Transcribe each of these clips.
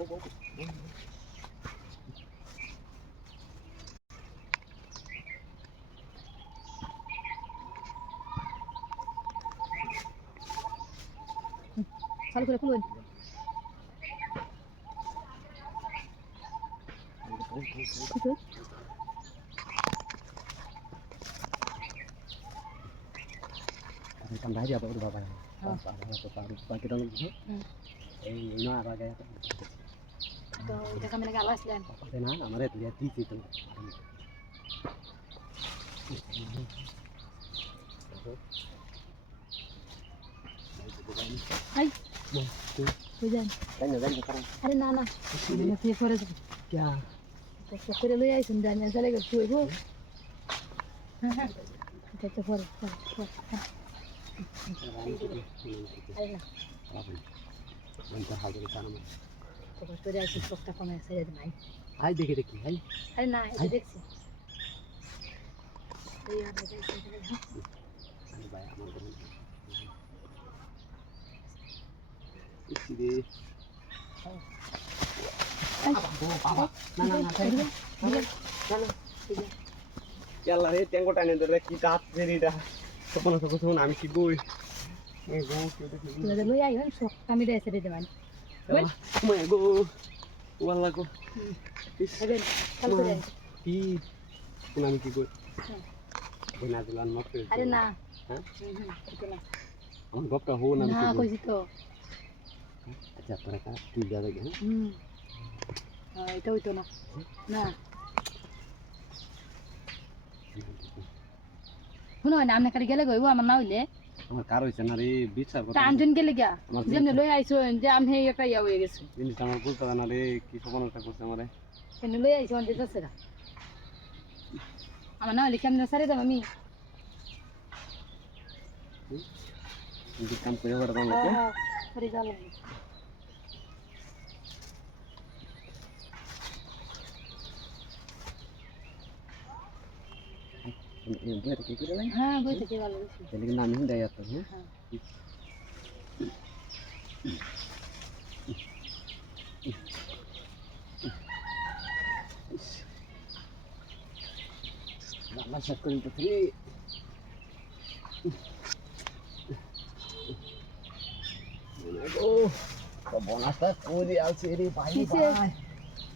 চালু করে খুলুন Tambah aja apa udah bapak ya? Bapak kita lagi ini apa kayak তো এটা কামে লাগা আসলেন apa sih nah আমারে lihat di situ আই বুঝেন tanya kan sekarang আরে না না এটা কি করে ya তো করে লই আইছেন জানি চলে গেল শুইবো এটা তো পরে আরে না Bentar hadir sana mah. তো করে আইছি সবটা কমে ছেড়ে দিই নাই Hai দেখি hai. আরে না এটা দেখছি এই আমি দেখছি Ani bay আমার করে. Isi deh. Apa? Nah, Yalla রে ট্যাঙ্গো টানে ধরে কি কাজ জেরিটা তখন তখন আমি কি বই এই গো কি দেখি তুই লই আই সব কামে দিয়ে ছেড়ে দিই বল মই গো ওয়াল্লা গো আরে চালু করে কি কোন আমি কি কই বনা দিলান মত আরে না হ্যাঁ এটা না আমার গপটা হো না না কইছি তো আচ্ছা তোরা কা তুই যা দেখে হ্যাঁ এটা হইতো না না শুনো না আপনি কারি গেলে গইবো আমার না হইলে আমার কার হইছে না রে বিচার কথা টানজুন গেলে গিয়া যেমনি লই আইছো যে আমি একটা ইয়া হয়ে গেছে জিনিসটা আমার বলতে না রে কি সমানটা করছে আমারে কেন লই আইছো অন দিতেছে না আমার না হইলে কেমনে সারে দাম আমি কিন্তু কাম করে বড় কাম লাগে করে যাবো dia tak kira lah. হ্যাঁ বইতে কি ভালো বেশি Jadi kena amin dah ya tuh ya. Nak masak kau itu free. Aduh, bonus tak kuri alsiri pagi pai.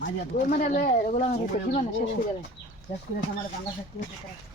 Mari ওই মানে লয়ে এগুলো আমার কি মানে শেষ করে যাবে শেষ করে আমার কামটা শেষ করে